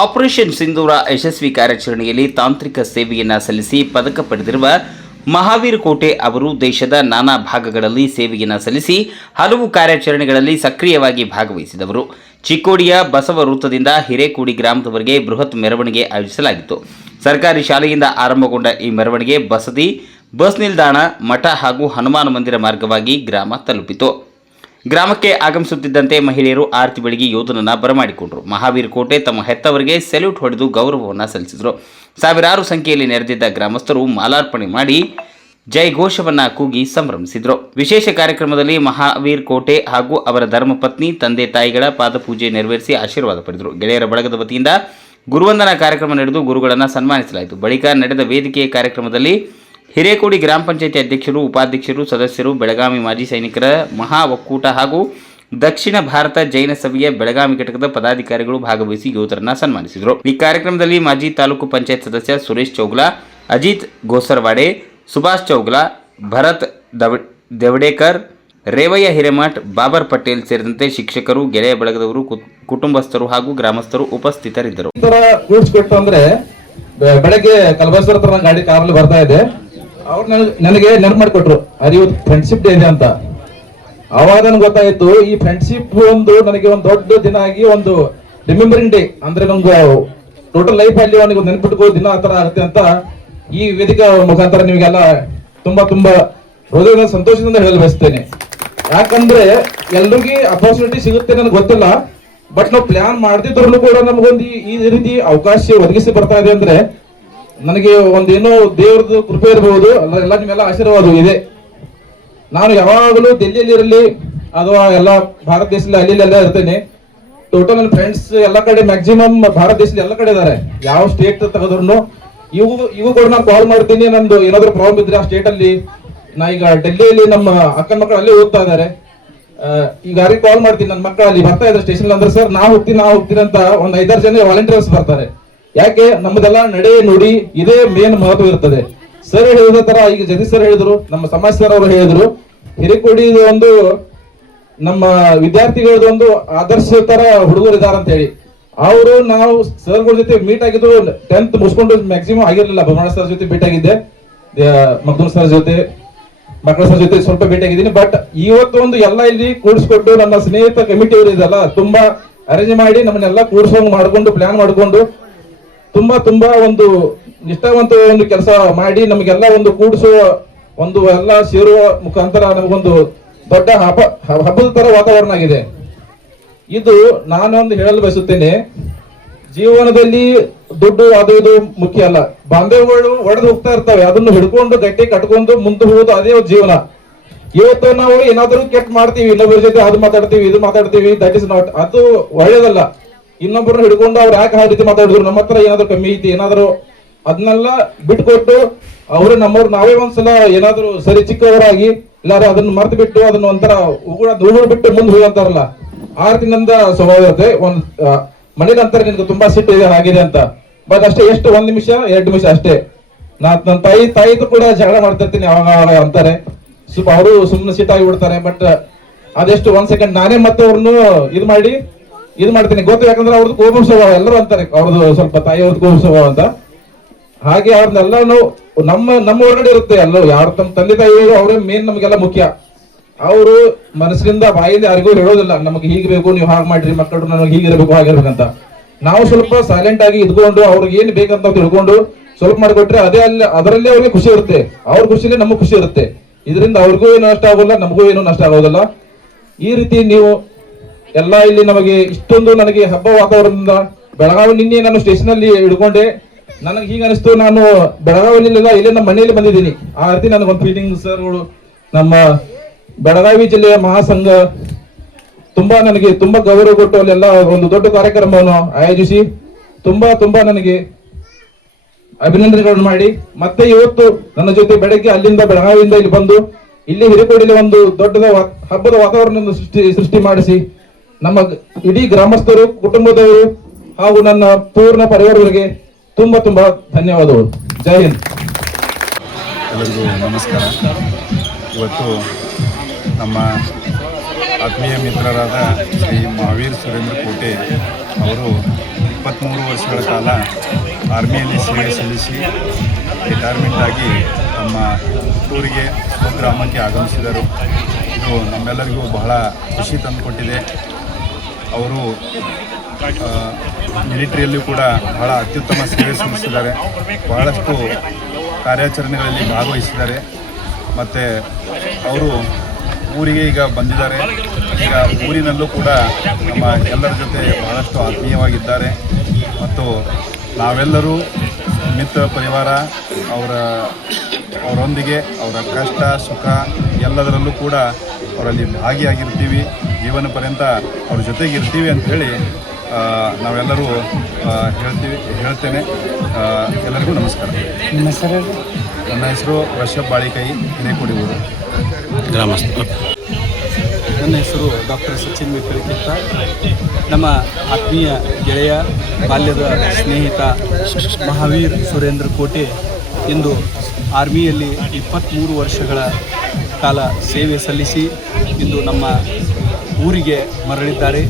Operation ಸಿಂಧೂರ ಯಶಸ್ವಿ ಕಾರ್ಯಾಚರಣೆಯಲ್ಲಿ ತಾಂತ್ರಿಕ ಸೇವೆಯನ್ನು ಸಲ್ಲಿಸಿ ಪದಕ ಪಡೆದಿರುವ ಮಹಾವೀರ್ ಕೋಟೆ ಅವರು ದೇಶದ ನಾನಾ ಭಾಗಗಳಲ್ಲಿ ಸೇವೆಯನ್ನು ಸಲ್ಲಿಸಿ ಹಲವು ಕಾರ್ಯಾಚರಣೆಗಳಲ್ಲಿ ಸಕ್ರಿಯವಾಗಿ ಭಾಗವಹಿಸಿದವರು. ಚಿಕ್ಕೋಡಿಯ ಬಸವ ವೃತ್ತದಿಂದ ಹಿರೇಕೋಡಿ ಗ್ರಾಮದವರೆಗೆ ಬೃಹತ್ ಮೆರವಣಿಗೆ ಆಯೋಜಿಸಲಾಗಿತ್ತು. ಸರ್ಕಾರಿ ಶಾಲೆಯಿಂದ ಆರಂಭಗೊಂಡ ಈ ಮೆರವಣಿಗೆ ಬಸದಿ, ಬಸ್ ನಿಲ್ದಾಣ, ಮಠ ಹಾಗೂ ಹನುಮಾನ ಮಂದಿರ ಮಾರ್ಗವಾಗಿ ಗ್ರಾಮ ತಲುಪಿತು. ಗ್ರಾಮಕ್ಕೆ ಆಗಮಿಸುತ್ತಿದ್ದಂತೆ ಮಹಿಳೆಯರು ಆರತಿ ಬೆಳಗಿ ಯೋಧನನ್ನು ಬರಮಾಡಿಕೊಂಡರು. ಮಹಾವೀರ್ ಕೋಟೆ ತಮ್ಮ ಹೆತ್ತವರಿಗೆ ಸೆಲ್ಯೂಟ್ ಹೊಡೆದು ಗೌರವವನ್ನು ಸಲ್ಲಿಸಿದರು. ಸಾವಿರಾರು ಸಂಖ್ಯೆಯಲ್ಲಿ ನೆರೆದಿದ್ದ ಗ್ರಾಮಸ್ಥರು ಮಾಲಾರ್ಪಣೆ ಮಾಡಿ ಜಯಘೋಷವನ್ನು ಕೂಗಿ ಸಂಭ್ರಮಿಸಿದರು. ವಿಶೇಷ ಕಾರ್ಯಕ್ರಮದಲ್ಲಿ ಮಹಾವೀರ್ ಕೋಟೆ ಹಾಗೂ ಅವರ ಧರ್ಮಪತ್ನಿ, ತಂದೆ ತಾಯಿಗಳ ಪಾದಪೂಜೆ ನೆರವೇರಿಸಿ ಆಶೀರ್ವಾದ ಪಡೆದರು. ಗೆಳೆಯರ ಬಳಗದ ವತಿಯಿಂದ ಗುರುವಂದನಾ ಕಾರ್ಯಕ್ರಮ ನಡೆದು ಗುರುಗಳನ್ನು ಸನ್ಮಾನಿಸಲಾಯಿತು. ಬಳಿಕ ನಡೆದ ವೇದಿಕೆಯ ಕಾರ್ಯಕ್ರಮದಲ್ಲಿ ಹಿರೇಕೋಡಿ ಗ್ರಾಮ ಪಂಚಾಯಿತಿ ಅಧ್ಯಕ್ಷರು, ಉಪಾಧ್ಯಕ್ಷರು, ಸದಸ್ಯರು, ಬೆಳಗಾವಿ ಮಾಜಿ ಸೈನಿಕರ ಮಹಾ ಒಕ್ಕೂಟ ಹಾಗೂ ದಕ್ಷಿಣ ಭಾರತ ಜೈನ ಸಭೆಯ ಬೆಳಗಾವಿ ಘಟಕದ ಪದಾಧಿಕಾರಿಗಳು ಭಾಗವಹಿಸಿ ಯೋಧರನ್ನು ಸನ್ಮಾನಿಸಿದರು. ಈ ಕಾರ್ಯಕ್ರಮದಲ್ಲಿ ಮಾಜಿ ತಾಲೂಕು ಪಂಚಾಯತ್ ಸದಸ್ಯ ಸುರೇಶ್ ಚೌಗ್ಲಾ, ಅಜಿತ್ ಗೋಸರವಾಡೆ, ಸುಭಾಷ್ ಚೌಗ್ಲಾ, ಭರತ್ ದೇವಡೇಕರ್, ರೇವಯ್ಯ ಹಿರೇಮಠ್, ಬಾಬರ್ ಪಟೇಲ್ ಸೇರಿದಂತೆ ಶಿಕ್ಷಕರು, ಗೆಳೆಯ ಬಳಗದವರು, ಕುಟುಂಬಸ್ಥರು ಹಾಗೂ ಗ್ರಾಮಸ್ಥರು ಉಪಸ್ಥಿತರಿದ್ದರು. ಬೆಳಗ್ಗೆ ಕಲಬಸರ ಹತ್ರ ಗಾಡಿ ಕಾರಲ್ಲಿ ಬರ್ತಾ ಇದೆ. ಅವ್ರು ನನಗೆ ನೆನಪು ಮಾಡಿಕೊಟ್ರು, ಅದು ಇವತ್ತು ಫ್ರೆಂಡ್ಶಿಪ್ ಡೇ ಇದೆ ಅಂತ. ಅವಾಗ ನನಗೆ ಗೊತ್ತಾಯ್ತು, ಈ ಫ್ರೆಂಡ್ಶಿಪ್ ನನಗೆ ಒಂದು ದೊಡ್ಡ ದಿನ ಆಗಿ ಒಂದು ರಿಮೆಂಬರಿಂಗ್ ಡೇ ಅಂದ್ರೆ ನಮ್ಗೆ ಟೋಟಲ್ ಲೈಫ್ ಅಲ್ಲಿ ಅವನಿಗೆ ನೆನ್ಪಿಟ್ಕೋ ದಿನ ಆ ತರ ಆಗುತ್ತೆ ಅಂತ ಈ ವೇದಿಕೆ ಮುಖಾಂತರ ನಿಮಗೆಲ್ಲ ತುಂಬಾ ತುಂಬಾ ಹೃದಯದ ಸಂತೋಷದಿಂದ ಹೇಳಲು ಬಯಸ್ತೇನೆ. ಯಾಕಂದ್ರೆ ಎಲ್ರಿಗೂ ಅಪರ್ಚುನಿಟಿ ಸಿಗುತ್ತೆ ನನಗೆ ಗೊತ್ತಿಲ್ಲ, ಬಟ್ ನಾವು ಪ್ಲಾನ್ ಮಾಡ್ತಿದ್ರು ಕೂಡ ನಮಗೊಂದು ಈ ರೀತಿ ಅವಕಾಶ ಒದಗಿಸಿ ಬರ್ತಾ ಇದೆ ಅಂದ್ರೆ ನನಗೆ ಒಂದೇನೋ ದೇವ್ರದ್ದು ಕೃಪೆ ಇರಬಹುದು, ಎಲ್ಲ ನಿಮ್ಮೆಲ್ಲ ಆಶೀರ್ವಾದ ಇದೆ. ನಾನು ಯಾವಾಗಲೂ ದಿಲ್ಲಿಯಲ್ಲಿ ಇರಲಿ ಅಥವಾ ಎಲ್ಲ ಭಾರತ ದೇಶದಲ್ಲಿ ಅಲ್ಲಿ ಇರ್ತೇನೆ. ಟೋಟಲ್ ನನ್ನ ಫ್ರೆಂಡ್ಸ್ ಎಲ್ಲ ಕಡೆ ಮ್ಯಾಕ್ಸಿಮಮ್ ಭಾರತ ದೇಶದಲ್ಲಿ ಎಲ್ಲ ಕಡೆ ಇದಾರೆ. ಯಾವ ಸ್ಟೇಟ್ ತೆಗೆದ್ರು ಇವು ಕೂಡ ನಾನು ಕಾಲ್ ಮಾಡ್ತೀನಿ. ನಂದು ಏನಾದ್ರು ಪ್ರಾಬ್ಲಮ್ ಇದ್ರೆ ಆ ಸ್ಟೇಟ್ ಅಲ್ಲಿ, ನಾ ಈಗ ಡೆಲ್ಲಿಯಲ್ಲಿ ನಮ್ಮ ಅಕ್ಕನ ಮಕ್ಕಳು ಅಲ್ಲೇ ಓದ್ತಾ ಇದಾರೆ, ಈಗ ಯಾರಿಗೆ ಕಾಲ್ ಮಾಡ್ತೀನಿ, ನನ್ನ ಮಕ್ಕಳು ಅಲ್ಲಿ ಬರ್ತಾ ಇದ್ದಾರೆ ಸ್ಟೇಷನ್ ಅಂದ್ರೆ, ಸರ್ ನಾ ಹೋಗ್ತೀನಿ ಅಂತ ಒಂದು 5-6 ಜನ ವಾಲಂಟಿಯರ್ಸ್ ಬರ್ತಾರೆ. ಯಾಕೆ ನಮ್ಮದೆಲ್ಲ ನಡೆ ನುಡಿ ಇದೇ ಮೇನ್ ಮಹತ್ವ ಇರ್ತದೆ. ಸರ್ ಹೇಳಿದ ತರ ಈಗ ಜಗದೀಶ್ ಸರ್ ಹೇಳಿದ್ರು, ನಮ್ಮ ಸಮಾಜ ಸರ್ ಅವರು ಹೇಳಿದ್ರು, ಹಿರೇಕೋಡಿ ಒಂದು ನಮ್ಮ ವಿದ್ಯಾರ್ಥಿಗಳದ್ದು ಒಂದು ಆದರ್ಶ ತರ ಹುಡುಗರು ಇದಾರ ಅಂತ ಹೇಳಿ. ಅವರು ನಾವು ಸರ್ಗಳ ಜೊತೆ ಮೀಟ್ ಆಗಿದ್ದು 10th ಮುಗಿಸ್ಕೊಂಡು ಮ್ಯಾಕ್ಸಿಮಮ್ ಆಗಿರ್ಲಿಲ್ಲ. ಭಗವಾನ ಸರ್ ಜೊತೆ ಭೇಟಿ ಆಗಿದ್ದೆ, ಮಗ್ದೂಮ್ ಸರ್ ಜೊತೆ, ಮಕ್ಕಳ ಸರ್ ಜೊತೆ ಸ್ವಲ್ಪ ಭೇಟಿ ಆಗಿದ್ದೀನಿ. ಬಟ್ ಇವತ್ತು ಒಂದು ಎಲ್ಲ ಇಲ್ಲಿ ಕೂಡಿಸ್ಕೊಟ್ಟು ನನ್ನ ಸ್ನೇಹಿತ ಕಮಿಟಿ ಅವರು ಇದೆಲ್ಲ ತುಂಬಾ ಅರೇಂಜ್ ಮಾಡಿ ನಮ್ಮನ್ನೆಲ್ಲ ಕೂಡಿಸೋಂಗ್ ಮಾಡ್ಕೊಂಡು ಪ್ಲಾನ್ ಮಾಡ್ಕೊಂಡು ತುಂಬಾ ಒಂದು ನಿಷ್ಠಾವಂತ ಒಂದು ಕೆಲಸ ಮಾಡಿ ನಮಗೆಲ್ಲ ಒಂದು ಕೂಡಿಸುವ ಒಂದು ಎಲ್ಲ ಸೇರುವ ಮುಖಾಂತರ ನಮಗೊಂದು ದೊಡ್ಡ ಹಬ್ಬದ ತರ ವಾತಾವರಣ ಆಗಿದೆ. ಇದು ನಾನೊಂದು ಹೇಳಲು ಬಯಸುತ್ತೇನೆ, ಜೀವನದಲ್ಲಿ ದುಡ್ಡು ಅದು ಇದು ಮುಖ್ಯ ಅಲ್ಲ, ಬಾಂಧವ್ಯಗಳು ಒಡೆದು ಹೋಗ್ತಾ ಇರ್ತವೆ, ಅದನ್ನು ಹಿಡ್ಕೊಂಡು ಗಟ್ಟಿ ಕಟ್ಕೊಂಡು ಮುಂದೆ ಹೋಗೋದು ಅದೇ ಜೀವನ. ಇವತ್ತು ನಾವು ಏನಾದ್ರು ಕೆಟ್ಟ ಮಾಡ್ತೀವಿ, ಇನ್ನೊಬ್ಬರ ಜೊತೆ ಅದು ಮಾತಾಡ್ತೀವಿ ಇದು ಮಾತಾಡ್ತೀವಿ, ದಟ್ ಇಸ್ ನಾಟ್, ಅದು ಒಳ್ಳೇದಲ್ಲ. ಇನ್ನೊಬ್ಬರನ್ನ ಹಿಡ್ಕೊಂಡು ಅವ್ರು ಯಾಕೆ ಆ ರೀತಿ ಮಾತಾಡಿದ್ರು, ನಮ್ಮ ಹತ್ರ ಏನಾದ್ರು ಕಮ್ಮಿ ಐತಿ ಏನಾದ್ರು ಅದನ್ನೆಲ್ಲ ಬಿಟ್ಕೊಟ್ಟು ಅವ್ರು ನಮ್ಮವ್ರು ನಾವೇ ಒಂದ್ಸಲ ಏನಾದ್ರು ಸರಿ ಚಿಕ್ಕವರಾಗಿ ಇಲ್ಲಾರ ಅದನ್ನ ಮರ್ತು ಬಿಟ್ಟು ಅದನ್ನ ಒಂಥರ ಉಗುಳು ಬಿಟ್ಟು ಮುಂದೆ ಹೋಗಂತಾರಲ್ಲ, ಆ ರೀತಿ ನಂದ ಸ್ವಭಾವ ಇರುತ್ತೆ. ಒಂದ್ ಮನೇಲಿ ಅಂತಾರೆ ನಿನ್ಗೆ ತುಂಬಾ ಸಿಟ್ಟು ಇದೆ ಆಗಿದೆ ಅಂತ, ಬಟ್ ಅಷ್ಟೇ, ಎಷ್ಟು 1 ನಿಮಿಷ 2 ನಿಮಿಷ ಅಷ್ಟೇ. ನನ್ನ ತಾಯಿದು ಕೂಡ ಜಗಳ ಮಾಡ್ತಿರ್ತೀನಿ ಅವಾಗ ಅಂತಾರೆ, ಸ್ವಲ್ಪ ಅವರು ಸುಮ್ಮನೆ ಸಿಟ್ಟಾಗಿ ಬಿಡ್ತಾರೆ. ಬಟ್ ಅದೆಷ್ಟು 1 ಸೆಕೆಂಡ್ ನಾನೇ ಮತ್ತೆ ಅವ್ರನ್ನು ಇದು ಮಾಡ್ತೀನಿ ಗೊತ್ತು. ಯಾಕಂದ್ರೆ ಅವ್ರದ್ದು ಕೋಪ ಸ್ವಭಾವ, ಎಲ್ಲರೂ ಅಂತಾರೆ ಅವ್ರದ್ದು ಸ್ವಲ್ಪ ತಾಯಿಯವ್ರದ್ದು ಕೋಪ ಸ್ವಭಾವ ಅಂತ. ಹಾಗೆ ಅವ್ರನ್ನೆಲ್ಲಾನು ನಮ್ಮ ಹೊರಗಡೆ ಇರುತ್ತೆ ಎಲ್ಲರೂ, ಯಾರು ತಮ್ಮ ತಂದೆ ತಾಯಿಯವರು ಅವರೇ ಮೇನ್ ನಮಗೆಲ್ಲ ಮುಖ್ಯ. ಅವರು ಮನಸ್ಸಿನಿಂದ ಬಾಯಿಂದ ಯಾರಿಗೂ ಹೇಳೋದಿಲ್ಲ ನಮಗೆ ಹೀಗೆ ಬೇಕು, ನೀವು ಹಾಗೆ ಮಾಡ್ರಿ ಮಕ್ಕಳು, ನನಗೆ ಹೀಗಿರ್ಬೇಕು ಹಾಗಿರ್ಬೇಕಂತ. ನಾವು ಸ್ವಲ್ಪ ಸೈಲೆಂಟ್ ಆಗಿ ಇದ್ಕೊಂಡು ಅವ್ರಿಗೆ ಏನ್ ಬೇಕಂತ ತಿಳ್ಕೊಂಡು ಸ್ವಲ್ಪ ಮಾಡಿಕೊಟ್ರೆ ಅದರಲ್ಲಿ ಅವ್ರಿಗೆ ಖುಷಿ ಇರುತ್ತೆ, ಅವ್ರ ಖುಷಿಲಿ ನಮಗ್ ಖುಷಿ ಇರುತ್ತೆ. ಇದರಿಂದ ಅವ್ರಿಗೂ ಏನು ನಷ್ಟ ಆಗೋಲ್ಲ, ನಮಗೂ ಏನು ನಷ್ಟ ಆಗೋದಿಲ್ಲ. ಈ ರೀತಿ ನೀವು ಎಲ್ಲ ಇಲ್ಲಿ ನಮಗೆ ಇಷ್ಟೊಂದು ನನಗೆ ಹಬ್ಬ ವಾತಾವರಣದಿಂದ ಬೆಳಗಾವಿ ನಿನ್ನೆ ನಾನು ಸ್ಟೇಷನ್ ಅಲ್ಲಿ ಹಿಡ್ಕೊಂಡೆ, ನನಗೆ ಹೀಗೆ ಅನಿಸ್ತು, ನಾನು ಬೆಳಗಾವಿಯಲ್ಲಿ ಇಲ್ಲೇ ನಮ್ಮ ಮನೆಯಲ್ಲಿ ಬಂದಿದ್ದೀನಿ. ಆ ರೀತಿ ನನಗೊಂದು ಫೀಲಿಂಗ್. ಸರ್ಗಳು ನಮ್ಮ ಬೆಳಗಾವಿ ಜಿಲ್ಲೆಯ ಮಹಾಸಂಘ ನನಗೆ ತುಂಬಾ ಗೌರವ ಕೊಟ್ಟು ಅಲ್ಲೆಲ್ಲ ಒಂದು ದೊಡ್ಡ ಕಾರ್ಯಕ್ರಮವನ್ನು ಆಯೋಜಿಸಿ ತುಂಬಾ ನನಗೆ ಅಭಿನಂದನೆಗಳನ್ನು ಮಾಡಿ, ಮತ್ತೆ ಇವತ್ತು ನನ್ನ ಜೊತೆ ಬೆಳಗ್ಗೆ ಅಲ್ಲಿಂದ ಬೆಳಗಾವಿಯಿಂದ ಇಲ್ಲಿ ಬಂದು ಇಲ್ಲಿ ಹಿರೇಕೋಡಿಲಿ ಒಂದು ದೊಡ್ಡದ ಹಬ್ಬದ ವಾತಾವರಣ ಸೃಷ್ಟಿ ಮಾಡಿಸಿ ನಮ್ಮ ಇಡೀ ಗ್ರಾಮಸ್ಥರು, ಕುಟುಂಬದವರು ಹಾಗೂ ನನ್ನ ಪೂರ್ಣ ಪರಿವಾರಗಳಿಗೆ ತುಂಬಾ ಧನ್ಯವಾದಗಳು. ಜೈ ಹಿಂದ್. ಎಲ್ಲರಿಗೂ ನಮಸ್ಕಾರ. ಇವತ್ತು ನಮ್ಮ ಆತ್ಮೀಯ ಮಿತ್ರರಾದ ಶ್ರೀ ಮಹಾವೀರ್ ಸುರೇಂದ್ರ ಕೋಟೆ ಅವರು 23 ವರ್ಷಗಳ ಕಾಲ ಆರ್ಮಿಯಲ್ಲಿ ಸೇವೆ ಸಲ್ಲಿಸಿ ರಿಟೈರ್ಮೆಂಟ್ ಆಗಿ ತಮ್ಮ ಹುಟ್ಟೂರಿಗೆ ಸ್ವಗ್ರಾಮಕ್ಕೆ ಆಗಮಿಸಿದರು. ಇದು ನಮ್ಮೆಲ್ಲರಿಗೂ ಬಹಳ ಖುಷಿ ತಂದುಕೊಟ್ಟಿದೆ. ಅವರು ಮಿಲಿಟರಿಯಲ್ಲೂ ಕೂಡ ಬಹಳ ಅತ್ಯುತ್ತಮ ಸೇವೆ ಸಲ್ಲಿಸಿದ್ದಾರೆ. ಬಹಳಷ್ಟು ಕಾರ್ಯಾಚರಣೆಗಳಲ್ಲಿ ಭಾಗವಹಿಸಿದ್ದಾರೆ. ಮತ್ತು ಅವರು ಊರಿಗೆ ಈಗ ಬಂದಿದ್ದಾರೆ. ಈಗ ಊರಿನಲ್ಲೂ ಕೂಡ ನಮ್ಮ ಎಲ್ಲರ ಜೊತೆ ಬಹಳಷ್ಟು ಆತ್ಮೀಯವಾಗಿದ್ದಾರೆ. ಮತ್ತು ನಾವೆಲ್ಲರೂ ಮಿತ್ರ ಪರಿವಾರ ಅವರೊಂದಿಗೆ ಅವರ ಕಷ್ಟ ಸುಖ ಎಲ್ಲದರಲ್ಲೂ ಕೂಡ ಅವರಲ್ಲಿ ಭಾಗಿಯಾಗಿರ್ತೀವಿ. ಜೀವನ ಪರ್ಯಂತ ಅವ್ರ ಜೊತೆಗೆ ಇರ್ತೀವಿ ಅಂಥೇಳಿ ನಾವೆಲ್ಲರೂ ಹೇಳ್ತೇನೆ. ಎಲ್ಲರಿಗೂ ನಮಸ್ಕಾರ. ನಿಮ್ಮ ಹೆಸರು? ನನ್ನ ಹೆಸರು ರಿಷಬ್ ಬಾಳಿಕೈ, ಹಿರೇಕೊಡಿ ಊರು ಗ್ರಾಮಸ್ಥ. ನನ್ನ ಹೆಸರು ಡಾಕ್ಟರ್ ಸಚಿನ್ ವಿಪರೀತ. ನಮ್ಮ ಆತ್ಮೀಯ ಗೆಳೆಯ ಬಾಲ್ಯದ ಸ್ನೇಹಿತ ಮಹಾವೀರ್ ಸುರೇಂದ್ರ ಕೋಟೆ ಇಂದು ಆರ್ಮಿಯಲ್ಲಿ 23 ವರ್ಷಗಳ ಕಾಲ ಸೇವೆ ಸಲ್ಲಿಸಿ ಇಂದು ನಮ್ಮ ಊರಿಗೆ ಮರಳಿದ್ದಾರೆ.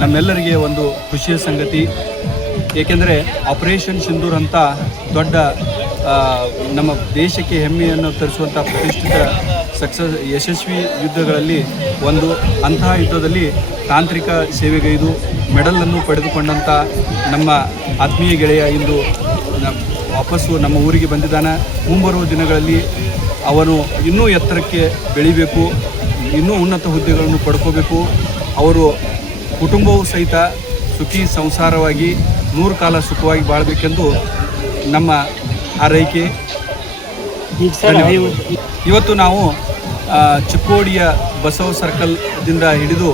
ನಮ್ಮೆಲ್ಲರಿಗೆ ಒಂದು ಖುಷಿಯ ಸಂಗತಿ. ಏಕೆಂದರೆ ಆಪರೇಷನ್ ಸಿಂಧೂರ್ ಅಂತ ದೊಡ್ಡ ನಮ್ಮ ದೇಶಕ್ಕೆ ಹೆಮ್ಮೆಯನ್ನು ತರಿಸುವಂಥ ಪ್ರತಿಷ್ಠಿತ ಯಶಸ್ವಿ ಯುದ್ಧಗಳಲ್ಲಿ ಒಂದು. ಅಂತಹ ಯುದ್ಧದಲ್ಲಿ ತಾಂತ್ರಿಕ ಸೇವೆಗೈದು ಮೆಡಲನ್ನು ಪಡೆದುಕೊಂಡಂಥ ನಮ್ಮ ಆತ್ಮೀಯ ಗೆಳೆಯ ಇಂದು ವಾಪಸ್ಸು ನಮ್ಮ ಊರಿಗೆ ಬಂದಿದ್ದಾನೆ. ಮುಂಬರುವ ದಿನಗಳಲ್ಲಿ ಅವನು ಇನ್ನೂ ಎತ್ತರಕ್ಕೆ ಬೆಳಿಬೇಕು, ಇನ್ನೂ ಉನ್ನತ ಹುದ್ದೆಗಳನ್ನು ಪಡ್ಕೋಬೇಕು. ಅವರು ಕುಟುಂಬವೂ ಸಹಿತ ಸುಖಿ ಸಂಸಾರವಾಗಿ 100 ಕಾಲ ಸುಖವಾಗಿ ಬಾಳಬೇಕೆಂದು ನಮ್ಮ ಹಾರೈಕೆ. ಇವತ್ತು ನಾವು ಚಿಕ್ಕೋಡಿಯ ಬಸವ ಸರ್ಕಲ್ದಿಂದ ಹಿಡಿದು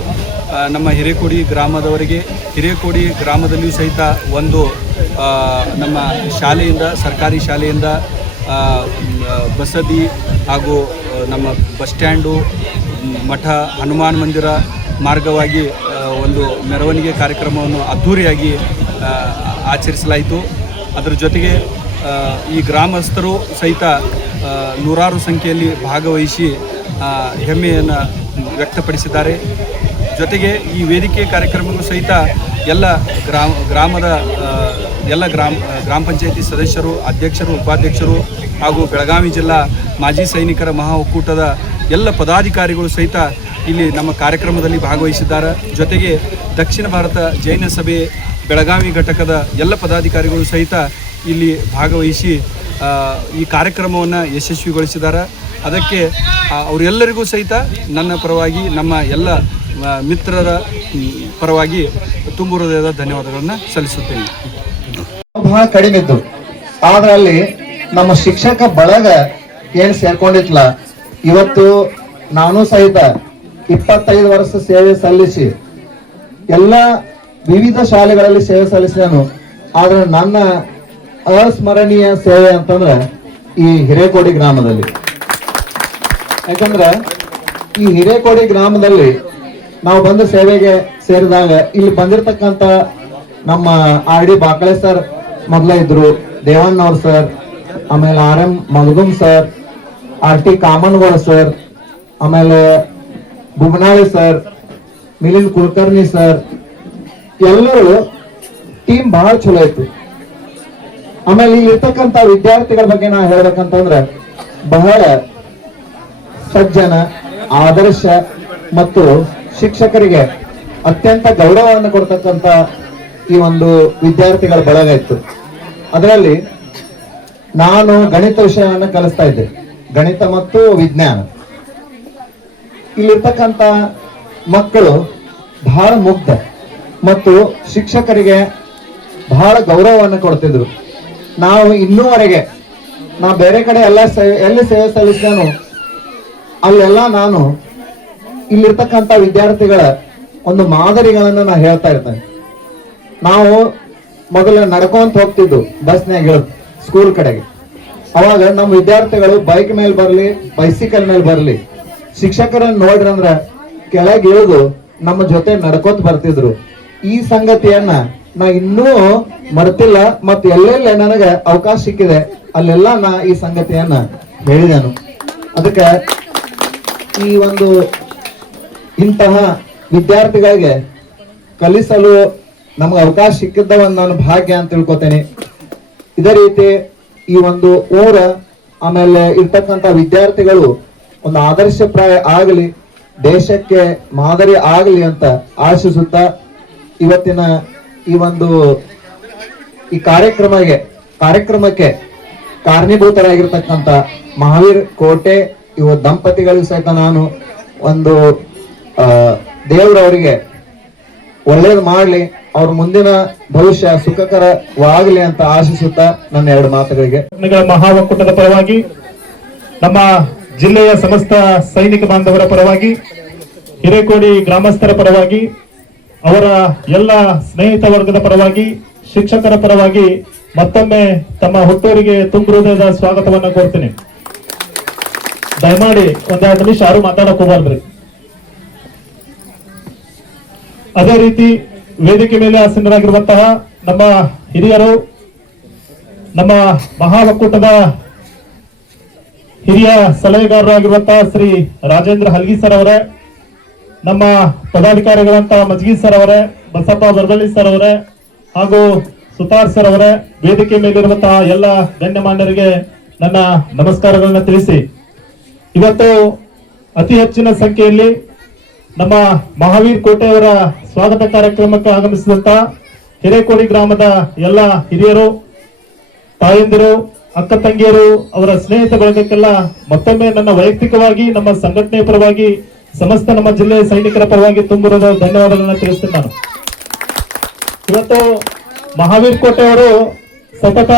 ನಮ್ಮ ಹಿರೇಕೊಡಿ ಗ್ರಾಮದವರೆಗೆ, ಹಿರೇಕೊಡಿ ಗ್ರಾಮದಲ್ಲಿಯೂ ಸಹಿತ ಒಂದು ನಮ್ಮ ಶಾಲೆಯಿಂದ, ಸರ್ಕಾರಿ ಶಾಲೆಯಿಂದ ಬಸದಿ ಹಾಗೂ ನಮ್ಮ ಬಸ್ ಸ್ಟ್ಯಾಂಡು, ಮಠ, ಹನುಮಾನ್ ಮಂದಿರ ಮಾರ್ಗವಾಗಿ ಒಂದು ಮೆರವಣಿಗೆ ಕಾರ್ಯಕ್ರಮವನ್ನು ಅದ್ಧೂರಿಯಾಗಿ ಆಚರಿಸಲಾಯಿತು. ಅದರ ಜೊತೆಗೆ ಈ ಗ್ರಾಮಸ್ಥರು ಸಹಿತ ನೂರಾರು ಸಂಖ್ಯೆಯಲ್ಲಿ ಭಾಗವಹಿಸಿ ಹೆಮ್ಮೆಯನ್ನು ವ್ಯಕ್ತಪಡಿಸಿದ್ದಾರೆ. ಜೊತೆಗೆ ಈ ವೇದಿಕೆ ಕಾರ್ಯಕ್ರಮಕ್ಕೂ ಸಹಿತ ಎಲ್ಲ ಗ್ರಾಮದ ಎಲ್ಲ ಗ್ರಾಮ ಪಂಚಾಯತಿ ಸದಸ್ಯರು, ಅಧ್ಯಕ್ಷರು, ಉಪಾಧ್ಯಕ್ಷರು ಹಾಗೂ ಬೆಳಗಾವಿ ಜಿಲ್ಲಾ ಮಾಜಿ ಸೈನಿಕರ ಮಹಾ ಒಕ್ಕೂಟದ ಎಲ್ಲ ಪದಾಧಿಕಾರಿಗಳು ಸಹಿತ ಇಲ್ಲಿ ನಮ್ಮ ಕಾರ್ಯಕ್ರಮದಲ್ಲಿ ಭಾಗವಹಿಸಿದ್ದಾರೆ. ಜೊತೆಗೆ ದಕ್ಷಿಣ ಭಾರತ ಜೈನ ಸಭೆ ಬೆಳಗಾವಿ ಘಟಕದ ಎಲ್ಲ ಪದಾಧಿಕಾರಿಗಳು ಸಹಿತ ಇಲ್ಲಿ ಭಾಗವಹಿಸಿ ಈ ಕಾರ್ಯಕ್ರಮವನ್ನು ಯಶಸ್ವಿಗೊಳಿಸಿದ್ದಾರೆ. ಅದಕ್ಕೆ ಅವರೆಲ್ಲರಿಗೂ ಸಹಿತ ನನ್ನ ಪರವಾಗಿ, ನಮ್ಮ ಎಲ್ಲ ಮಿತ್ರರ ಪರವಾಗಿ ತುಂಬು ಹೃದಯದ ಧನ್ಯವಾದಗಳನ್ನು ಸಲ್ಲಿಸುತ್ತೇನೆ. ಬಹಳ ಕಡಿಮೆ ಇದ್ದು, ಆದ್ರೆ ಅಲ್ಲಿ ನಮ್ಮ ಶಿಕ್ಷಕ ಬಳಗ ಏನ್ ಸೇರ್ಕೊಂಡಿತ್ಲ, ಇವತ್ತು ನಾನು ಸಹಿತ 25 ವರ್ಷ ಸೇವೆ ಸಲ್ಲಿಸಿ ಎಲ್ಲ ವಿವಿಧ ಶಾಲೆಗಳಲ್ಲಿ ಸೇವೆ ಸಲ್ಲಿಸಿದನು. ಆದ್ರೆ ನನ್ನ ಅಸ್ಮರಣೀಯ ಸೇವೆ ಅಂತಂದ್ರೆ ಈ ಹಿರೇಕೊಡಿ ಗ್ರಾಮದಲ್ಲಿ. ಯಾಕಂದ್ರೆ ಈ ಹಿರೇಕೊಡಿ ಗ್ರಾಮದಲ್ಲಿ ನಾವು ಬಂದು ಸೇವೆಗೆ ಸೇರಿದಾಗ ಇಲ್ಲಿ ಬಂದಿರತಕ್ಕಂತ ನಮ್ಮ RD ಬಾಕಳೆ ಸರ್ ಮೊದಲೇ ಇದ್ರು, ದೇವಣ್ಣವ್ರ ಸರ್, ಆಮೇಲೆ RM ಮಗದುಮ್ ಸರ್, RT ಕಾಮನ್ಗೋಳ ಸರ್, ಆಮೇಲೆ ಬುಬನಾಳಿ ಸರ್, ಮಿಲಿಂದ್ ಕುಲಕರ್ಣಿ ಸರ್, ಎಲ್ಲರೂ ಟೀಮ್ ಬಹಳ ಚಲೋ ಇತ್ತು. ಆಮೇಲೆ ಇಲ್ಲಿ ಇರ್ತಕ್ಕಂತ ವಿದ್ಯಾರ್ಥಿಗಳ ಬಗ್ಗೆ ನಾವು ಹೇಳ್ಬೇಕಂತಂದ್ರೆ ಬಹಳ ಸಜ್ಜನ, ಆದರ್ಶ ಮತ್ತು ಶಿಕ್ಷಕರಿಗೆ ಅತ್ಯಂತ ಗೌರವವನ್ನು ಕೊಡ್ತಕ್ಕಂತ ಈ ಒಂದು ವಿದ್ಯಾರ್ಥಿಗಳ ಬಳಗ ಇತ್ತು. ಅದರಲ್ಲಿ ನಾನು ಗಣಿತ ವಿಷಯವನ್ನು ಕಲಿಸ್ತಾ ಇದ್ದೆ, ಗಣಿತ ಮತ್ತು ವಿಜ್ಞಾನ. ಇಲ್ಲಿರ್ತಕ್ಕಂತ ಮಕ್ಕಳು ಬಹಳ ಮುಗ್ಧ ಮತ್ತು ಶಿಕ್ಷಕರಿಗೆ ಬಹಳ ಗೌರವವನ್ನು ಕೊಡ್ತಿದ್ರು. ನಾವು ಇನ್ನೂವರೆಗೆ ಬೇರೆ ಕಡೆ ಎಲ್ಲಿ ಸೇವೆ ಸಲ್ಲಿಸಿದನು ಅಲ್ಲೆಲ್ಲ ನಾನು ಇಲ್ಲಿರ್ತಕ್ಕಂಥ ವಿದ್ಯಾರ್ಥಿಗಳ ಒಂದು ಮಾದರಿಗಳನ್ನು ನಾ ಹೇಳ್ತಾ ಇರ್ತೇನೆ. ನಾವು ಮೊದಲು ನಡ್ಕೊಂತ ಹೋಗ್ತಿದ್ದು ಬಸ್ನಾಗ ಸ್ಕೂಲ್ ಕಡೆಗೆ. ಅವಾಗ ನಮ್ಮ ವಿದ್ಯಾರ್ಥಿಗಳು ಬೈಕ್ ಮೇಲೆ ಬರ್ಲಿ, ಬೈಸಿಕಲ್ ಮೇಲೆ ಬರ್ಲಿ, ಶಿಕ್ಷಕರನ್ನ ನೋಡ್ರಂದ್ರ ಕೆಳಗೆ ಇಳಿದು ನಮ್ಮ ಜೊತೆ ನಡ್ಕೋತ ಬರ್ತಿದ್ರು. ಈ ಸಂಗತಿಯನ್ನ ನಾ ಇನ್ನೂ ಮರ್ತಿಲ್ಲ. ಮತ್ತು ಎಲ್ಲೆಲ್ಲ ನನಗೆ ಅವಕಾಶ ಸಿಕ್ಕಿದೆ ಅಲ್ಲೆಲ್ಲ ನಾ ಈ ಸಂಗತಿಯನ್ನ ಹೇಳಿದೆನು. ಅದಕ್ಕೆ ಈ ಒಂದು ಇಂತಹ ವಿದ್ಯಾರ್ಥಿಗಳಿಗೆ ಕಲಿಸಲು ನಮ್ಗೆ ಅವಕಾಶ ಸಿಕ್ಕಿದ್ದವನ್ನ ನಾನು ಭಾಗ್ಯ ಅಂತ ತಿಳ್ಕೊತೇನೆ. ಇದೇ ರೀತಿ ಈ ಒಂದು ಊರ ಆಮೇಲೆ ಇರ್ತಕ್ಕಂಥ ವಿದ್ಯಾರ್ಥಿಗಳು ಒಂದು ಆದರ್ಶಪ್ರಾಯ ಆಗಲಿ, ದೇಶಕ್ಕೆ ಮಾದರಿ ಆಗಲಿ ಅಂತ ಆಶಿಸುತ್ತಾ ಇವತ್ತಿನ ಈ ಒಂದು ಈ ಕಾರ್ಯಕ್ರಮಕ್ಕೆ ಕಾರಣೀಭೂತರಾಗಿರ್ತಕ್ಕಂಥ ಮಹಾವೀರ್ ಕೋಟೆ ಇವ ದಂಪತಿಗಳಿಗೂ ಸಹಿತ ನಾನು ಒಂದು ದೇವರವರಿಗೆ ಒಳ್ಳೇದು ಮಾಡಲಿ, ಅವ್ರ ಮುಂದಿನ ಭವಿಷ್ಯ ಸುಖಕರವಾಗಲಿ ಅಂತ ಆಶಿಸುತ್ತಾ ನನ್ನ 2 ಮಾತುಗಳಿಗೆ ಮಹಾ ಒಕ್ಕೂಟದ ಪರವಾಗಿ, ನಮ್ಮ ಜಿಲ್ಲೆಯ ಸಮಸ್ತ ಸೈನಿಕ ಬಾಂಧವರ ಪರವಾಗಿ, ಹಿರೇಕೋಡಿ ಗ್ರಾಮಸ್ಥರ ಪರವಾಗಿ, ಅವರ ಎಲ್ಲ ಸ್ನೇಹಿತ ವರ್ಗದ ಪರವಾಗಿ, ಶಿಕ್ಷಕರ ಪರವಾಗಿ ಮತ್ತೊಮ್ಮೆ ತಮ್ಮ ಹುಟ್ಟೂರಿಗೆ ತುಂಬ ಹೃದಯದ ಸ್ವಾಗತವನ್ನ ಕೋರ್ತೀನಿ. ದಯಮಾಡಿ 1-2 ನಿಮಿಷ ಯಾರು ಮಾತಾಡಕ್ ಹೋಗ್ಬಾರ್ದ್ರಿ. ಅದೇ ರೀತಿ ವೇದಿಕೆ ಮೇಲೆ ಆಸೀನರಾಗಿರುವಂತಹ ನಮ್ಮ ಹಿರಿಯರು, ನಮ್ಮ ಮಹಾ ಒಕ್ಕೂಟದ ಹಿರಿಯ ಸಲಹೆಗಾರರಾಗಿರುವಂತಹ ಶ್ರೀ ರಾಜೇಂದ್ರ ಹಲ್ಗಿ ಸರ್ ಅವರೇ, ನಮ್ಮ ಪದಾಧಿಕಾರಿಗಳಂತ ಮಜ್ಗಿ ಸರ್ ಅವರೇ, ಬಸಪ್ಪ ಬರ್ದಳ್ಳಿ ಸರ್ ಅವರೇ ಹಾಗೂ ಸುತಾರ್ ಸರ್ ಅವರೇ, ವೇದಿಕೆ ಮೇಲಿರುವಂತಹ ಎಲ್ಲ ಗಣ್ಯಮಾನ್ಯರಿಗೆ ನನ್ನ ನಮಸ್ಕಾರಗಳನ್ನ ತಿಳಿಸಿ, ಇವತ್ತು ಅತಿ ಹೆಚ್ಚಿನ ಸಂಖ್ಯೆಯಲ್ಲಿ ನಮ್ಮ ಮಹಾವೀರ್ ಕೋಟೆ ಅವರ ಸ್ವಾಗತ ಕಾರ್ಯಕ್ರಮಕ್ಕೆ ಆಗಮಿಸಿದಂತ ಹಿರೇಕೋಡಿ ಗ್ರಾಮದ ಎಲ್ಲ ಹಿರಿಯರು, ತಾಯಂದಿರು, ಅಕ್ಕ ತಂಗಿಯರು, ಅವರ ಸ್ನೇಹಿತ ಬಳಗಕ್ಕೆಲ್ಲ ಮತ್ತೊಮ್ಮೆ ನನ್ನ ವೈಯಕ್ತಿಕವಾಗಿ, ನಮ್ಮ ಸಂಘಟನೆಯ ಪರವಾಗಿ, ಸಮಸ್ತ ನಮ್ಮ ಜಿಲ್ಲೆಯ ಸೈನಿಕರ ಪರವಾಗಿ ತುಂಬಿರುವ ಧನ್ಯವಾದಗಳನ್ನ ತಿಳಿಸ್ತೀನಿ. ನಾನು ಇವತ್ತು ಮಹಾವೀರ್ ಕೋಟೆ ಅವರು ಸತತ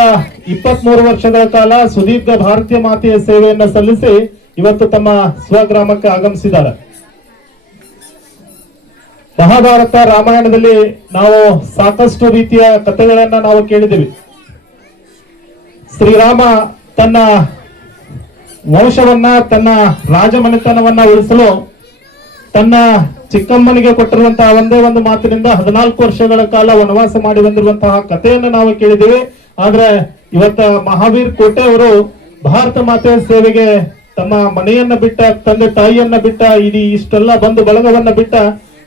23 ವರ್ಷಗಳ ಕಾಲ ಸುದೀರ್ಘ ಭಾರತೀಯ ಮಾತೆಯ ಸೇವೆಯನ್ನ ಸಲ್ಲಿಸಿ ಇವತ್ತು ತಮ್ಮ ಸ್ವಗ್ರಾಮಕ್ಕೆ ಆಗಮಿಸಿದ್ದಾರೆ. ಮಹಾಭಾರತ, ರಾಮಾಯಣದಲ್ಲಿ ನಾವು ಸಾಕಷ್ಟು ರೀತಿಯ ಕಥೆಗಳನ್ನ ನಾವು ಕೇಳಿದ್ದೀವಿ. ಶ್ರೀರಾಮ ತನ್ನ ವಂಶವನ್ನ, ತನ್ನ ರಾಜಮನೆತನವನ್ನ ಉಳಿಸಲು ತನ್ನ ಚಿಕ್ಕಮ್ಮನಿಗೆ ಕೊಟ್ಟಿರುವಂತಹ ಒಂದೇ ಒಂದು ಮಾತಿನಿಂದ 14 ವರ್ಷಗಳ ಕಾಲ ವನವಾಸ ಮಾಡಿ ಬಂದಿರುವಂತಹ ಕಥೆಯನ್ನು ನಾವು ಕೇಳಿದ್ದೀವಿ. ಆದ್ರೆ ಇವತ್ತ ಮಹಾವೀರ್ ಕೋಟೆ ಅವರು ಭಾರತ ಮಾತೆಯ ಸೇವೆಗೆ ತಮ್ಮ ಮನೆಯನ್ನ ಬಿಟ್ಟ, ತಂದೆ ತಾಯಿಯನ್ನ ಬಿಟ್ಟ, ಇಷ್ಟೆಲ್ಲ ಬಂಧು ಬಳಗವನ್ನ ಬಿಟ್ಟ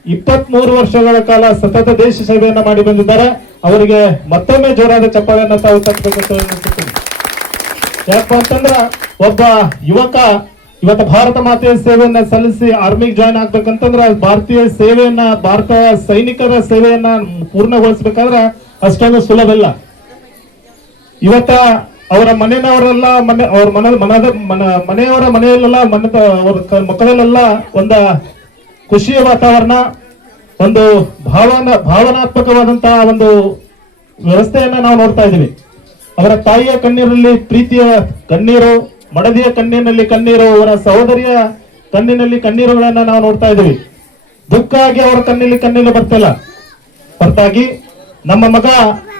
23 ವರ್ಷಗಳ ಕಾಲ ಸತತ ದೇಶ ಸೇವೆಯನ್ನ ಮಾಡಿ ಬಂದಿದ್ದಾರೆ. ಅವರಿಗೆ ಮತ್ತೊಮ್ಮೆ ಜೋರಾದ ಚಪ್ಪಾಳೆಯನ್ನ ತಾವು ತಟ್ಟಬೇಕು ಅಂತ ಅನಿಸುತ್ತದೆ. ಯಾಕಪ್ಪ ಅಂತಂದ್ರ ಒಬ್ಬ ಯುವಕ ಇವತ್ತು ಭಾರತ ಮಾತೆಯ ಸೇವೆಯನ್ನ ಸಲ್ಲಿಸಿ ಆರ್ಮಿಗೆ ಜಾಯ್ನ್ ಆಗ್ಬೇಕಂತಂದ್ರ ಭಾರತೀಯ ಸೇವೆಯನ್ನ, ಭಾರತ ಸೈನಿಕರ ಸೇವೆಯನ್ನ ಪೂರ್ಣಗೊಳಿಸಬೇಕಾದ್ರೆ ಅಷ್ಟೊಂದು ಸುಲಭ ಇಲ್ಲ. ಇವತ್ತ ಅವರ ಮನೆಯವರೆಲ್ಲ ಅವ್ರ ಮನೆಯವರ ಮನೆಯಲ್ಲೆಲ್ಲ ಅವ್ರ ಮಕ್ಕಳಲ್ಲೆಲ್ಲ ಒಂದ ಖುಷಿಯ ವಾತಾವರಣ, ಒಂದು ಭಾವನಾತ್ಮಕವಾದಂತಹ ಒಂದು ವ್ಯವಸ್ಥೆಯನ್ನ ನಾವು ನೋಡ್ತಾ ಇದ್ದೀವಿ. ಅವರ ತಾಯಿಯ ಕಣ್ಣೀರಲ್ಲಿ ಪ್ರೀತಿಯ ಕಣ್ಣೀರು, ಮಡದಿಯ ಕಣ್ಣಿನಲ್ಲಿ ಕಣ್ಣೀರು, ಅವರ ಸಹೋದರಿಯ ಕಣ್ಣಿನಲ್ಲಿ ಕಣ್ಣೀರುಗಳನ್ನ ನಾವು ನೋಡ್ತಾ ಇದ್ದೀವಿ. ದುಃಖ ಆಗಿ ಅವರ ಕಣ್ಣಲ್ಲಿ ಬರ್ತಿಲ್ಲ. ಹೊರತಾಗಿ ನಮ್ಮ ಮಗ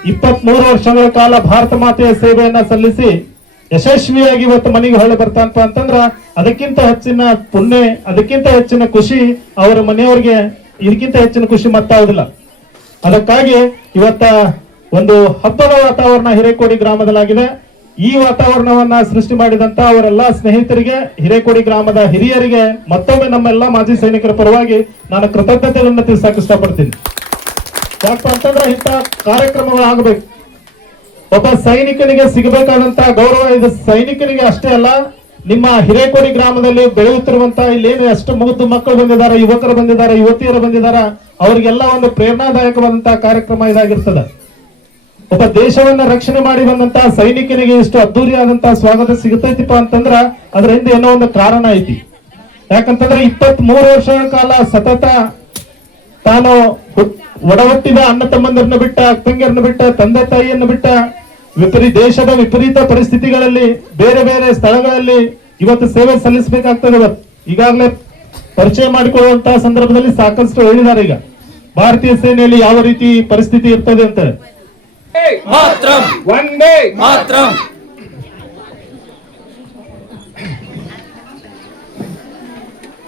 23 ವರ್ಷಗಳ ಕಾಲ ಭಾರತ ಮಾತೆಯ ಸೇವೆಯನ್ನ ಸಲ್ಲಿಸಿ ಯಶಸ್ವಿಯಾಗಿ ಇವತ್ತು ಮನೆಗೆ ಹೊಳೆ ಬರ್ತಾನಪ್ಪ ಅಂತಂದ್ರ ಅದಕ್ಕಿಂತ ಹೆಚ್ಚಿನ ಪುಣ್ಯ, ಅದಕ್ಕಿಂತ ಹೆಚ್ಚಿನ ಖುಷಿ ಅವರ ಮನೆಯವರಿಗೆ ಇದಕ್ಕಿಂತ ಹೆಚ್ಚಿನ ಖುಷಿ ಮತ್ತಾವುದಿಲ್ಲ. ಅದಕ್ಕಾಗಿ ಇವತ್ತ ಒಂದು ಹಬ್ಬದ ವಾತಾವರಣ ಹಿರೇಕೋಡಿ ಗ್ರಾಮದಲ್ಲಾಗಿದೆ. ಈ ವಾತಾವರಣವನ್ನ ಸೃಷ್ಟಿ ಮಾಡಿದಂತ ಅವರೆಲ್ಲ ಸ್ನೇಹಿತರಿಗೆ, ಹಿರೇಕೋಡಿ ಗ್ರಾಮದ ಹಿರಿಯರಿಗೆ ಮತ್ತೊಮ್ಮೆ ನಮ್ಮೆಲ್ಲ ಮಾಜಿ ಸೈನಿಕರ ಪರವಾಗಿ ನಾನು ಕೃತಜ್ಞತೆಗಳನ್ನ ತಿಳಿಸಕ್ ಇಷ್ಟಪಡ್ತೀನಿ. ಯಾಕಪ್ಪ ಅಂತಂದ್ರೆ ಇಂಥ ಕಾರ್ಯಕ್ರಮಗಳು ಆಗಬೇಕು. ಒಬ್ಬ ಸೈನಿಕನಿಗೆ ಸಿಗಬೇಕಾದಂತ ಗೌರವ ಇದು ಸೈನಿಕನಿಗೆ ಅಷ್ಟೇ ಅಲ್ಲ, ನಿಮ್ಮ ಹಿರೇಕೋಡಿ ಗ್ರಾಮದಲ್ಲಿ ಬೆಳೆಯುತ್ತಿರುವಂತ ಇಲ್ಲೇನು ಎಷ್ಟು ಮುಗಿದು ಮಕ್ಕಳು ಬಂದಿದ್ದಾರೆ, ಯುವಕರು ಬಂದಿದ್ದಾರೆ, ಯುವತಿಯರು ಬಂದಿದ್ದಾರೆ, ಅವರಿಗೆಲ್ಲ ಒಂದು ಪ್ರೇರಣಾದಾಯಕವಾದಂತಹ ಕಾರ್ಯಕ್ರಮ ಇದಾಗಿರ್ತದೆ. ಒಬ್ಬ ದೇಶವನ್ನ ರಕ್ಷಣೆ ಮಾಡಿ ಬಂದಂತಹ ಸೈನಿಕನಿಗೆ ಇಷ್ಟು ಅದ್ದೂರಿಯಾದಂತಹ ಸ್ವಾಗತ ಸಿಗತೈತಿಪ್ಪ ಅಂತಂದ್ರ ಅದ್ರ ಹಿಂದೆ ಏನೋ ಒಂದು ಕಾರಣ ಐತಿ. ಯಾಕಂತಂದ್ರೆ 23 ವರ್ಷಗಳ ಕಾಲ ಸತತ ತಾನು ಒಡಹುಟ್ಟಿದ ಅಣ್ಣ ತಮ್ಮಂದಿರನ್ನ ಬಿಟ್ಟ, ಅಕ್ಕಂಗಿಯರನ್ನ ಬಿಟ್ಟ, ತಂದೆ ತಾಯಿಯನ್ನ ಬಿಟ್ಟ, ದೇಶದ ವಿಪರೀತ ಪರಿಸ್ಥಿತಿಗಳಲ್ಲಿ ಬೇರೆ ಬೇರೆ ಸ್ಥಳಗಳಲ್ಲಿ ಇವತ್ತು ಸೇವೆ ಸಲ್ಲಿಸಬೇಕಾಗ್ತದೆ. ಈಗಾಗಲೇ ಪರಿಚಯ ಮಾಡಿಕೊಳ್ಳುವಂತಹ ಸಂದರ್ಭದಲ್ಲಿ ಸಾಕಷ್ಟು ಹೇಳಿದ್ದಾರೆ. ಈಗ ಭಾರತೀಯ ಸೇನೆಯಲ್ಲಿ ಯಾವ ರೀತಿ ಪರಿಸ್ಥಿತಿ ಇರ್ತದೆ ಅಂತ.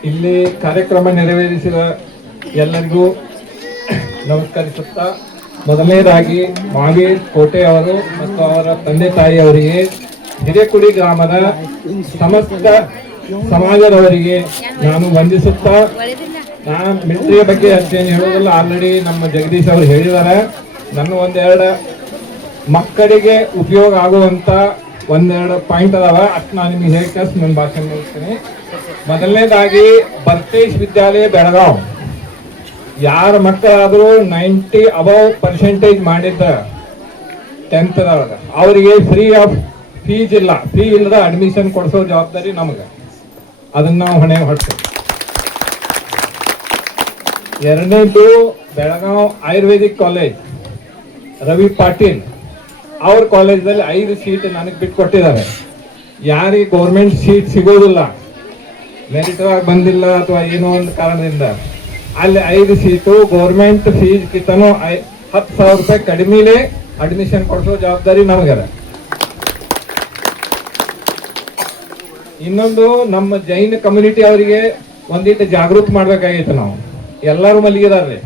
ಇಲ್ಲಿ ಕಾರ್ಯಕ್ರಮ ನೆರವೇರಿಸಿದ ಎಲ್ಲರಿಗೂ ನಮಸ್ಕರಿಸುತ್ತಾ, ಮೊದಲನೇದಾಗಿ ಮಹಾವೀರ್ ಕೋಟೆ ಅವರು ಮತ್ತು ಅವರ ತಂದೆ ತಾಯಿಯವರಿಗೆ, ಹಿರೇಕೋಡಿ ಗ್ರಾಮದ ಸಮಸ್ತ ಸಮಾಜದವರಿಗೆ ನಾನು ವಂದಿಸುತ್ತಾ ನಾನು ಮಿಲಿಟರಿ ಬಗ್ಗೆ ಅಷ್ಟೇನು ಹೇಳೋದಿಲ್ಲ, ಆಲ್ರೆಡಿ ನಮ್ಮ ಜಗದೀಶ್ ಅವರು ಹೇಳಿದ್ದಾರೆ. ನನ್ನ ಒಂದೆರಡು ಮಕ್ಕಳಿಗೆ ಉಪಯೋಗ ಆಗುವಂತ ಒಂದೆರಡು ಪಾಯಿಂಟ್ ಅದಾವ, ಅಷ್ಟು ನಾನು ನಿಮಗೆ ಹೇಳಿ ಕಳಿಸಿ ನನ್ನ ಭಾಷೆ ಮುಗಿಸ್ತೀನಿ. ಮೊದಲನೇದಾಗಿ ಬರ್ತೇಶ್ ವಿದ್ಯಾಲಯ ಬೆಳಗಾವ್, ಯಾರ ಮಕ್ಕಳಾದರೂ 90 ಅಬವ್% ಮಾಡಿದ್ದ 10th ಅವರಿಗೆ ಫ್ರೀ ಆಫ್ ಫೀಸ್ ಇಲ್ಲ, ಫೀ ಇಲ್ಲದ ಅಡ್ಮಿಷನ್ ಕೊಡಿಸೋ ಜವಾಬ್ದಾರಿ ನಮಗೆ, ಅದನ್ನ ನಾವು ಹೊಣೆ ಹೊಡ್ತೇವೆ. ಎರಡನೇದು ಬೆಳಗಾವ್ ಆಯುರ್ವೇದಿಕ್ ಕಾಲೇಜ್, ರವಿ ಪಾಟೀಲ್ ಅವ್ರ ಕಾಲೇಜಲ್ಲಿ 5 ಸೀಟ್ ನನಗೆ ಬಿಟ್ಕೊಟ್ಟಿದ್ದಾರೆ. ಯಾರಿಗೆ ಗೌರ್ಮೆಂಟ್ ಸೀಟ್ ಸಿಗೋದಿಲ್ಲ, ಮೆರಿಟ್ ಆಗಿ ಬಂದಿಲ್ಲ ಅಥವಾ ಏನೋ ಒಂದು ಕಾರಣದಿಂದ, ಅಲ್ಲಿ 5 ಸೀಟು ಗೌರ್ಮೆಂಟ್ ಫೀಸ್ ಕಿತ್ತನೂ 10,000 ರೂಪಾಯಿ ಕಡಿಮೆಲೇ ಅಡ್ಮಿಷನ್ ಕೊಡಿಸೋ ಜವಾಬ್ದಾರಿ ನಮಗದ. ಇನ್ನೊಂದು ನಮ್ಮ ಜೈನ ಕಮ್ಯುನಿಟಿ ಅವರಿಗೆ ಒಂದಿಟ್ಟು ಜಾಗೃತಿ ಮಾಡ್ಬೇಕಾಗಿತ್ತು. ನಾವು ಎಲ್ಲರೂ ಮಲಗಿದಾರೆ,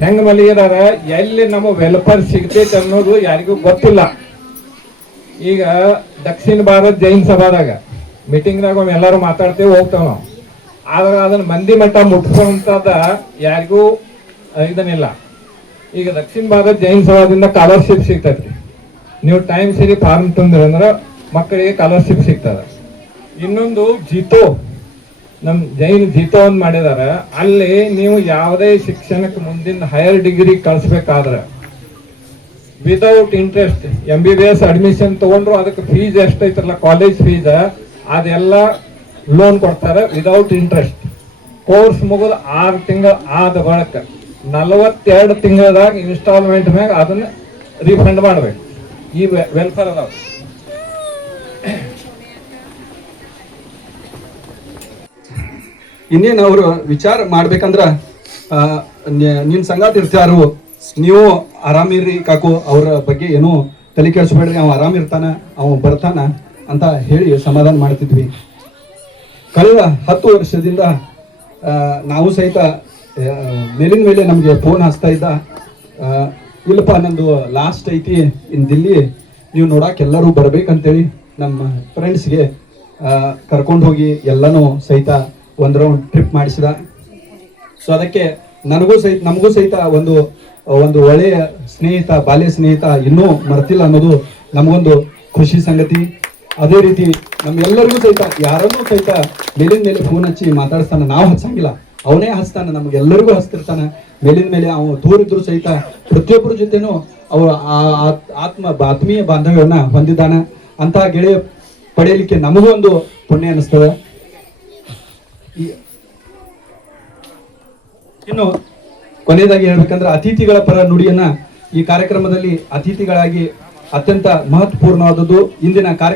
ಹೆಂಗ್ ಮಲಗಿದಾರ, ಎಲ್ಲಿ ನಮ್ಮ ವೆಲ್ಫೇರ್ ಸಿಗ್ತೈತೆ ಅನ್ನೋದು ಯಾರಿಗೂ ಗೊತ್ತಿಲ್ಲ. ಈಗ ದಕ್ಷಿಣ ಭಾರತ್ ಜೈನ್ ಸಭಾದಾಗ ಮೀಟಿಂಗ್ದಾಗ ಎಲ್ಲರೂ ಮಾತಾಡ್ತೇವೆ, ಹೋಗ್ತೇವೆ ನಾವು, ಆದ್ರೆ ಅದನ್ನ ಮಂದಿ ಮಟ್ಟ ಮುಟ್ಸೋಂಥದ್ದು ಯಾರಿಗೂ ಇದನ್ನಿಲ್ಲ. ಈಗ ದಕ್ಷಿಣ ಭಾರತ್ ಜೈನ್ ಸಭಾದಿಂದ ಸ್ಕಾಲರ್ಶಿಪ್ ಸಿಗ್ತೈತಿ, ನೀವು ಟೈಮ್ ಸರಿ ಫಾರ್ಮ್ ತಂದ್ರಿ ಅಂದ್ರೆ ಮಕ್ಕಳಿಗೆ ಸ್ಕಾಲರ್ಶಿಪ್ ಸಿಗ್ತದೆ. ಇನ್ನೊಂದು ಜಿತೋ, ನಮ್ಮ ಜೈನ್ ಜಿತೋ ಒಂದು ಮಾಡಿದಾರೆ, ಅಲ್ಲಿ ನೀವು ಯಾವುದೇ ಶಿಕ್ಷಣಕ್ಕೆ ಮುಂದಿನ ಹೈಯರ್ ಡಿಗ್ರಿ ಕಳಿಸ್ಬೇಕಾದ್ರೆ ವಿದೌಟ್ ಇಂಟ್ರೆಸ್ಟ್ MBBS ಅಡ್ಮಿಷನ್ ತಗೊಂಡ್ರು ಅದಕ್ಕೆ ಫೀಸ್ ಎಷ್ಟೈತ್ರಲ್ಲ ಕಾಲೇಜ್ ಫೀಸ್ ಅದೆಲ್ಲ ಲೋನ್ ಕೊಡ್ತಾರೆ ವಿದೌಟ್ ಇಂಟ್ರೆಸ್ಟ್. ಕೋರ್ಸ್ ಮುಗಿದು 6 ತಿಂಗಳು ಆದ ಬಳಿಕ 42 ತಿಂಗಳದಾಗ ಇನ್ಸ್ಟಾಲ್ಮೆಂಟ್ ಮ್ಯಾಗ ಅದನ್ನ ರೀಫಂಡ್ ಮಾಡ್ಬೇಕು. ಈ ವೆಲ್ಫೇರ್ ಅದಾವ. ಇನ್ನೇನು ಅವರು ವಿಚಾರ ಮಾಡ್ಬೇಕಂದ್ರ ನಿನ್ನ ಸಂಗಾತಿ ಇರ್ತಾರು, ನೀವು ಆರಾಮಿರ್ರಿ ಕಾಕು, ಅವ್ರ ಬಗ್ಗೆ ಏನೂ ತಲೆ ಕೆಡಿಸ್ಬೇಡ್ರಿ, ಅವ ಆರಾಮಿರ್ತಾನ, ಅವ ಬರ್ತಾನ ಅಂತ ಹೇಳಿ ಸಮಾಧಾನ ಮಾಡ್ತಿದ್ವಿ. ಕಳೆದ 10 ವರ್ಷದಿಂದ ನಾವು ಸಹಿತ ಮೇಲಿನ ಮೇಲೆ ನಮಗೆ ಫೋನ್ ಹಚ್ತಾ ಇದ್ದ, ಇಲ್ಲಪ್ಪ ನಂದು ಲಾಸ್ಟ್ ಐತಿ ಇನ್ ದಿಲ್ಲಿ, ನೀವು ನೋಡಕ್ಕೆ ಎಲ್ಲರೂ ಬರ್ಬೇಕಂತೇಳಿ ನಮ್ಮ ಫ್ರೆಂಡ್ಸ್ಗೆ ಕರ್ಕೊಂಡು ಹೋಗಿ ಎಲ್ಲನೂ ಸಹಿತ ಒಂದು ರೌಂಡ್ ಟ್ರಿಪ್ ಮಾಡಿಸಿದ. ಸೊ ಅದಕ್ಕೆ ನಮಗೂ ಸಹಿತ ಒಂದು ಒಳ್ಳೆಯ ಸ್ನೇಹಿತ, ಬಾಲ್ಯ ಸ್ನೇಹಿತ ಇನ್ನೂ ಮರ್ತಿಲ್ಲ ಅನ್ನೋದು ನಮಗೊಂದು ಖುಷಿ ಸಂಗತಿ. ಅದೇ ರೀತಿ ನಮ್ಮೆಲ್ಲರಿಗೂ ಸಹಿತ ಯಾರನ್ನೂ ಸಹಿತ ಮೇಲಿನ ಮೇಲೆ ಫೋನ್ ಹಚ್ಚಿ ಮಾತಾಡಿಸ್ತಾನೆ, ನಾವು ಹಚ್ಚಂಗಿಲ್ಲ, ಅವನೇ ಹಚ್ತಾನೆ, ನಮ್ಗೆಲ್ಲರಿಗೂ ಹಚ್ತಿರ್ತಾನೆ. ಮೇಲಿನ ಮೇಲೆ ಅವನು ದೂರ ಇದ್ರು ಸಹಿತ ಪ್ರತಿಯೊಬ್ಬರ ಜೊತೆನೂ ಅವರ ಆತ್ಮೀಯ ಬಾಂಧವ್ಯವನ್ನ ಹೊಂದಿದ್ದಾನೆ. ಅಂತಹ ಗೆಳೆಯ ಪಡೆಯಲಿಕ್ಕೆ ನಮಗೂ ಒಂದು ಪುಣ್ಯ ಅನಿಸ್ತದೆ. ಇನ್ನು ಕೊನೆಯದಾಗಿ ಹೇಳ್ಬೇಕಂದ್ರೆ ಅತಿಥಿಗಳ ಪರ ನುಡಿಯನ್ನ ಈ ಕಾರ್ಯಕ್ರಮದಲ್ಲಿ ಅತಿಥಿಗಳಾಗಿ ಅತ್ಯಂತ ಮಹತ್ವಪೂರ್ಣವಾದದ್ದು ಇಂದಿನ ಕಾರ್ಯಕ್ರಮ